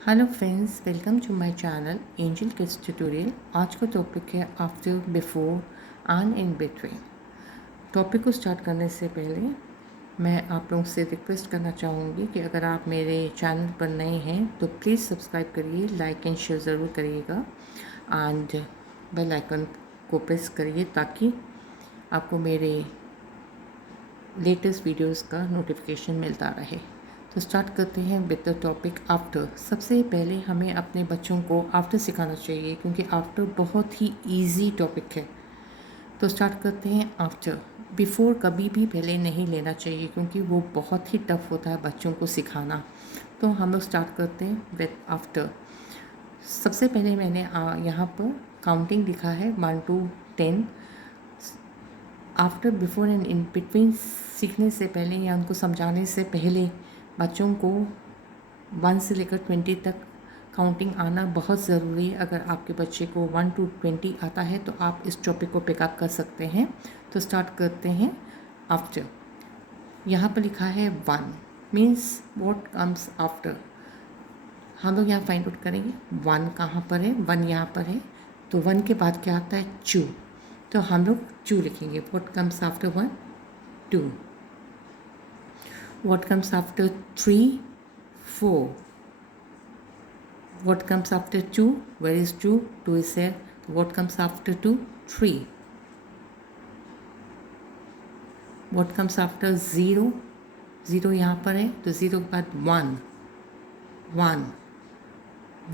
Hello friends, welcome to my channel angel kids tutorial. आज का topic है after, before and in between. Topic को start करने से पहले मैं आप लोगों से रिक्वेस्ट करना चाहूँगी कि अगर आप मेरे चैनल पर नए हैं तो प्लीज़ सब्सक्राइब करिए, लाइक एंड शेयर ज़रूर करिएगा एंड बेल आइकन को प्रेस करिए ताकि आपको मेरे लेटेस्ट वीडियोस का नोटिफिकेशन मिलता रहे। तो स्टार्ट करते हैं विद द टॉपिक आफ्टर। सबसे पहले हमें अपने बच्चों को आफ्टर सिखाना चाहिए क्योंकि आफ्टर बहुत ही इजी टॉपिक है। तो स्टार्ट करते हैं आफ्टर। बिफोर कभी भी पहले नहीं लेना चाहिए क्योंकि वो बहुत ही टफ होता है बच्चों को सिखाना। तो हम लोग स्टार्ट करते हैं विद आफ्टर। सबसे पहले मैंने यहाँ पर काउंटिंग लिखा है 1 to 10। After, before and in between सीखने से पहले या उनको समझाने से पहले बच्चों को 1 से लेकर 20 तक काउंटिंग आना बहुत ज़रूरी है। अगर आपके बच्चे को 1 to 20 आता है तो आप इस टॉपिक को पिकअप कर सकते हैं। तो स्टार्ट करते हैं आफ्टर। यहाँ पर लिखा है 1 मीन्स व्हाट कम्स आफ्टर। हम लोग यहाँ फाइंड आउट करेंगे 1 कहाँ पर है। 1 यहाँ पर है तो 1 के बाद क्या आता है? चू। तो हम लोग चू लिखेंगे। What comes after 1? 2. What comes after 3? 4. What comes after 2? Where is 2? 2 is here. What comes after 2? 3. What comes after 0? 0 यहाँ पर है तो 0 के बाद 1. 1.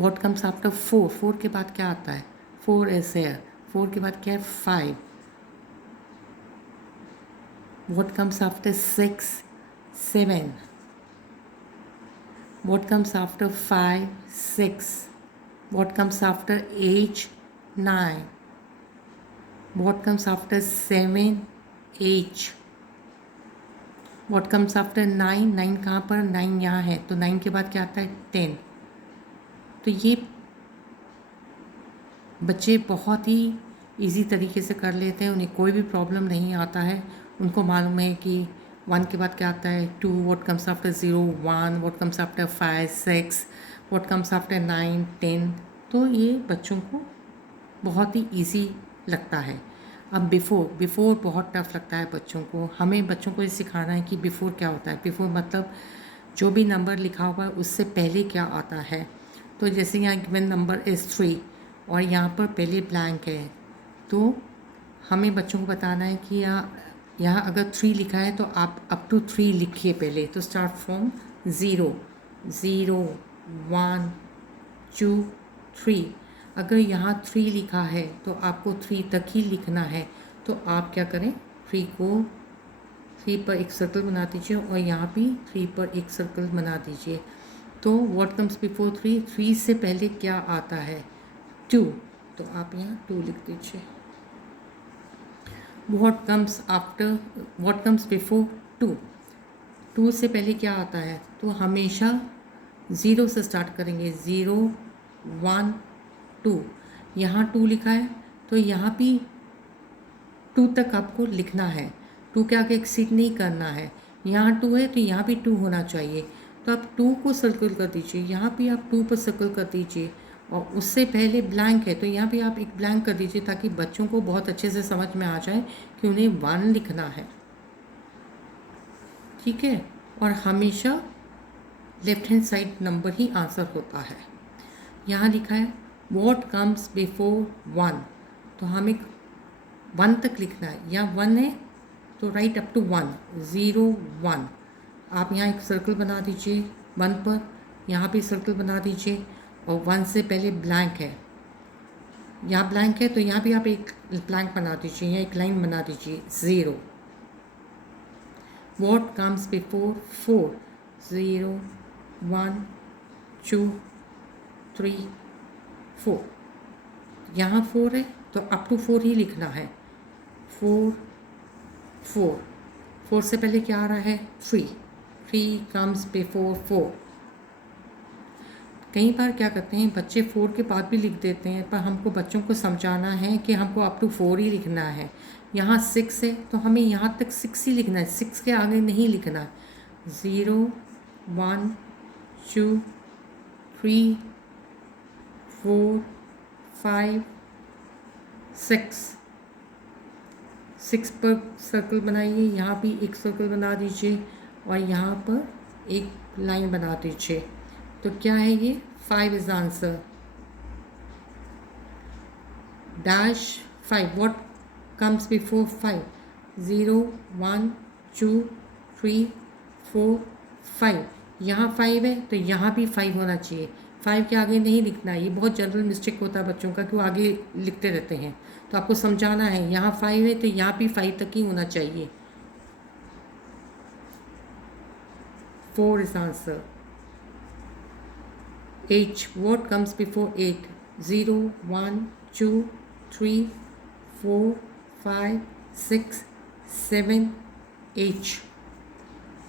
What comes after 4? 4 के बाद क्या आता है? 4 is here. 4 के बाद क्या है? 5. What comes after 6? 7. What comes after 5? 6. What comes after 8? 9. What comes after 7? 8. What comes after 9? 9 कहाँ पर? 9 यहाँ है तो 9 के बाद क्या आता है? 10. तो ये बच्चे बहुत ही इजी तरीके से कर लेते हैं, उन्हें कोई भी प्रॉब्लम नहीं आता है। उनको मालूम है कि 1 के बाद क्या आता है? 2. What comes after 0? 1. What comes after 5? 6. What comes after 9? 10. तो ये बच्चों को बहुत ही इजी लगता है। अब बिफ़ोर बहुत टफ लगता है बच्चों को। हमें बच्चों को ये सिखाना है कि बिफ़ोर क्या होता है। बिफ़ोर मतलब जो भी नंबर लिखा हुआ है उससे पहले क्या आता है। तो जैसे यहाँ गिवन नंबर इज़ 3 और यहाँ पर पहले ब्लैंक है तो हमें बच्चों को बताना है कि यहाँ अगर 3 लिखा है तो आप अप टू 3 लिखिए पहले। तो स्टार्ट फ्रॉम 0, 0, 1, 2, 3। अगर यहाँ 3 लिखा है तो आपको 3 तक ही लिखना है। तो आप क्या करें? 3 पर एक सर्कल बना दीजिए और यहाँ भी 3 पर एक सर्कल बना दीजिए। तो व्हाट कम्स बिफोर 3? 3 से पहले क्या आता है? 2। तो आप यहाँ 2 लिख दीजिए। What comes before 2? 2 से पहले क्या आता है? तो हमेशा 0 से स्टार्ट करेंगे। 0, 1, 2। यहाँ 2 लिखा है तो यहाँ भी 2 तक आपको लिखना है। 2 के आगे एक्सीड नहीं करना है। यहाँ 2 है तो यहाँ भी 2 होना चाहिए। तो आप 2 को सर्कल कर दीजिए, यहाँ भी आप 2 पर सर्कल कर दीजिए और उससे पहले ब्लैंक है तो यहाँ भी आप एक ब्लैंक कर दीजिए ताकि बच्चों को बहुत अच्छे से समझ में आ जाए कि उन्हें 1 लिखना है। ठीक है। और हमेशा लेफ्ट हैंड साइड नंबर ही आंसर होता है। यहाँ लिखा है व्हाट कम्स बिफोर 1 तो हमें 1 तक लिखना है। यहाँ 1 है तो राइट अप टू 1, 0, 1। आप यहाँ एक सर्कल बना दीजिए 1 पर, यहाँ भी सर्कल बना दीजिए और 1 से पहले ब्लैंक है। यहाँ ब्लैंक है तो यहाँ भी आप एक ब्लैंक बना दीजिए, यहाँ एक लाइन बना दीजिए 0। What comes before 4? 0, 1, 2, 3, 4। यहाँ 4 है तो अप टू 4 ही लिखना है। 4, 4। 4 से पहले क्या आ रहा है? 3। 3 कम्स बिफोर 4। कई बार क्या करते हैं बच्चे 4 के बाद भी लिख देते हैं, पर हमको बच्चों को समझाना है कि हमको अप टू 4 ही लिखना है। यहाँ 6 है तो हमें यहाँ तक 6 ही लिखना है, 6 के आगे नहीं लिखना। 0, 1, 2, 3 4 5 6 6 पर सर्कल बनाइए, यहाँ भी एक सर्कल बना दीजिए और यहाँ पर एक लाइन बना दीजिए। तो क्या है ये? 5 is answer. Dash 5, what comes before 5? 0 1 2 3 4 5। यहाँ 5 है तो यहाँ भी 5 होना चाहिए। 5 के आगे नहीं लिखना है, ये बहुत जनरल मिस्टेक होता है बच्चों का कि वो आगे लिखते रहते हैं। तो आपको समझाना है, यहाँ 5 है तो यहाँ भी 5 तक ही होना चाहिए। 4 is answer. H, what comes before 8? 0 1 2 3 4 5 6 7 H।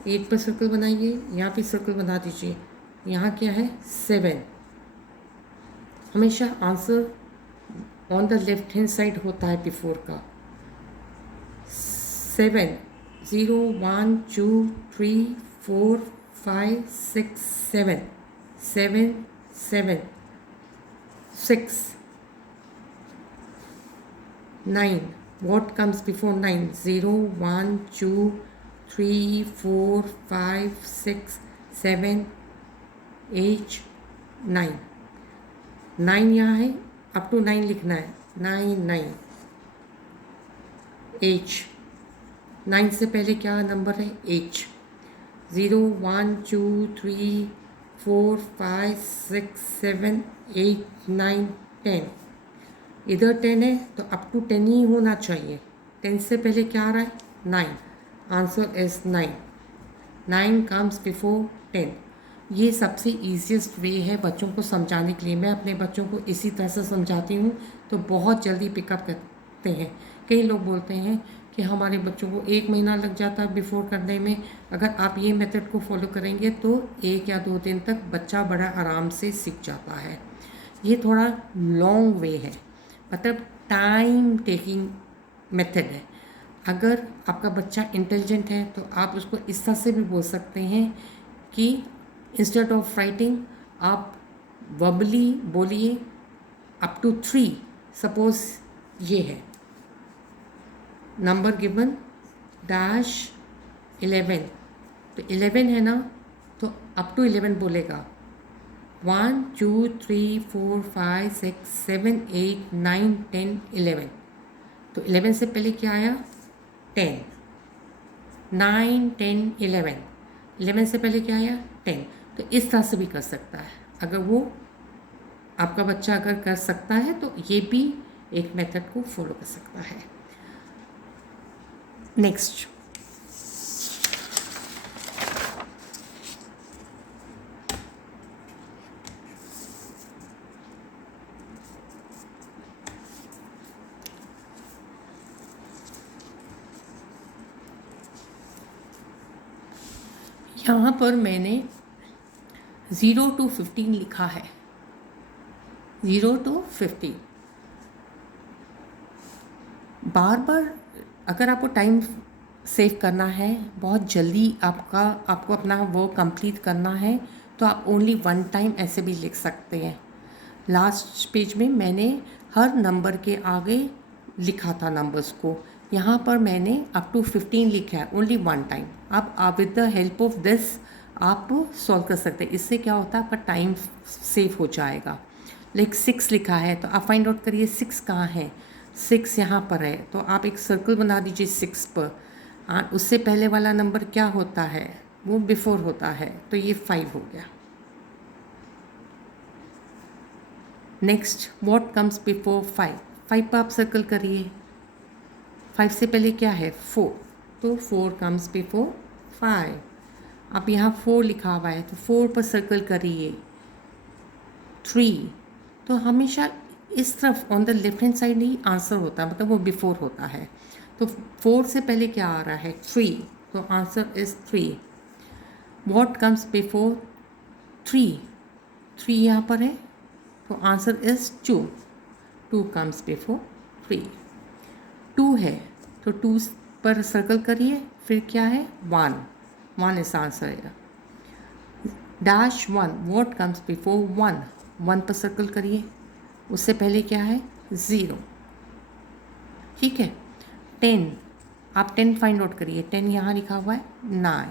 8 पर सर्कल बनाइए, यहाँ पे सर्कल बना दीजिए। यहाँ क्या है? 7। हमेशा answer on the left hand side होता है बिफोर का। 7 0 1 2 3 4 5 6 7 7 7 6 9, what comes before 9? 0 1 2 3 4 5 6 7 8 9। 9 यहाँ है, अप टू 9 लिखना है। 9 9 H। 9 से पहले क्या नंबर है? H। 0 1 2 3 4 5 6 7 8 9 10। इधर 10 है तो अप टू 10 ही होना चाहिए। 10 से पहले क्या आ रहा है? 9। Answer is 9। 9 comes before 10। ये सबसे ईजीएस्ट वे है बच्चों को समझाने के लिए। मैं अपने बच्चों को इसी तरह से समझाती हूँ तो बहुत जल्दी पिकअप करते हैं। कई लोग बोलते हैं कि हमारे बच्चों को 1 महीना लग जाता है बिफोर करने में। अगर आप ये मेथड को फॉलो करेंगे तो 1 या 2 दिन तक बच्चा बड़ा आराम से सीख जाता है। ये थोड़ा लॉन्ग वे है, मतलब टाइम टेकिंग मेथड है। अगर आपका बच्चा इंटेलिजेंट है तो आप उसको इस तरह से भी बोल सकते हैं कि इंस्टेड ऑफ राइटिंग आप वर्बली बोलिए अप टू 3। सपोज ये है नंबर गिवन डैश 11, तो 11 है ना, तो अप टू 11 बोलेगा। 1 2 3 4 5 6 7 8 9 10 11। तो 11 से पहले क्या आया? 10। 9 10 11। 11 से पहले क्या आया? 10। तो इस तरह से भी कर सकता है। अगर वो आपका बच्चा अगर कर सकता है तो ये भी एक मेथड को फॉलो कर सकता है। नेक्स्ट, यहाँ पर मैंने 0 to 15 लिखा है। 0 to 15 बार बार अगर आपको टाइम सेव करना है, बहुत जल्दी आपको अपना वर्क कंप्लीट करना है, तो आप ओनली 1 टाइम ऐसे भी लिख सकते हैं। लास्ट पेज में मैंने हर नंबर के आगे लिखा था नंबर्स को। यहाँ पर मैंने अप टू 15 लिखा है, ओनली 1 टाइम। आप with the help of this आप सॉल्व कर सकते हैं। इससे क्या होता है, आपका टाइम सेव हो जाएगा। लाइक 6 लिखा है तो आप फाइंड आउट करिए 6 कहाँ है। 6 यहाँ पर है तो आप एक सर्कल बना दीजिए 6 पर। उससे पहले वाला नंबर क्या होता है? वो बिफोर होता है, तो ये 5 हो गया। Next, what comes before 5? 5 पर आप सर्कल करिए। 5 से पहले क्या है? 4, तो 4 कम्स बिफोर 5। अब यहाँ 4 लिखा हुआ है तो 4 पर सर्कल करिए। 3, तो हमेशा इस तरफ on the left hand side he answer होता है, मतलब वो बिफोर होता है। तो 4 से पहले क्या आ रहा है? 3, तो answer is 3। What comes before 3? 3 यहाँ पर है तो आंसर इज 2। 2 comes before 3। 2 है तो 2 पर सर्कल करिए, फिर क्या है? 1। 1 इस आंसर है। डैश 1, व्हाट कम्स बिफोर 1, 1 पर सर्कल करिए, उससे पहले क्या है 0, ठीक है। 10, आप 10 फाइंड आउट करिए, 10 यहाँ लिखा हुआ है 9,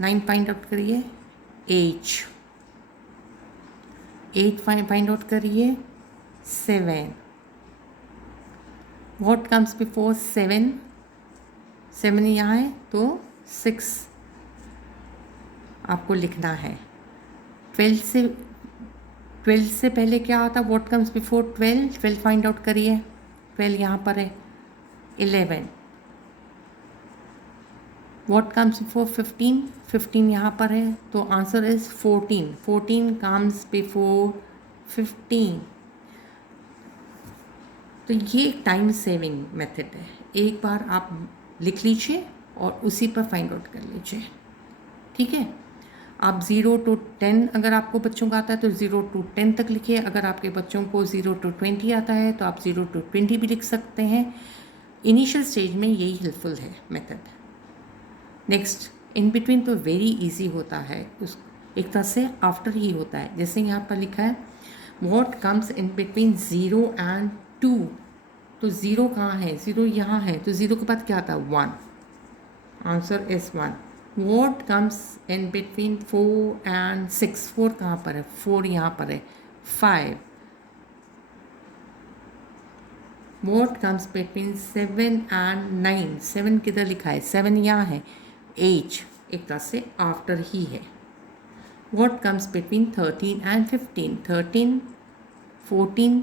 9 फाइंड आउट करिए, 8 फाइंड आउट करिए, 7, व्हाट कम्स बिफोर 7, 7 यहाँ है तो 6 आपको लिखना है। 12 से पहले क्या आता, what comes before 12, 12 find out करिए, 12 यहाँ पर है, 11, व्हाट कम्स बिफोर 15, 15 यहाँ पर है तो आंसर इज 14, 14 कम्स बिफोर 15। तो ये एक टाइम सेविंग मेथड है, एक बार आप लिख लीजिए और उसी पर फाइंड आउट कर लीजिए, ठीक है। आप 0 to 10 अगर आपको बच्चों का आता है तो 0 to 10 तक लिखिए, अगर आपके बच्चों को 0 to 20 आता है तो आप 0 to 20 भी लिख सकते हैं। इनिशियल स्टेज में यही हेल्पफुल है मेथड। नेक्स्ट, इन बिटवीन तो वेरी इजी होता है, उस एक तरह से आफ्टर ही होता है, जैसे यहाँ पर लिखा है what comes in between 0 and 2, तो 0 कहाँ है, 0 यहाँ है तो 0 के बाद क्या आता है 1, answer is 1। What comes in between 4 and 6, 4 कहाँ पर है, 4 यहाँ पर है, 5। व्हाट कम्स बिटवीन 7 and 9, 7 किधर लिखा है, 7 यहाँ है, 8 एक तरह से आफ्टर ही है। What comes between 13 and 15, 13, 14, 15।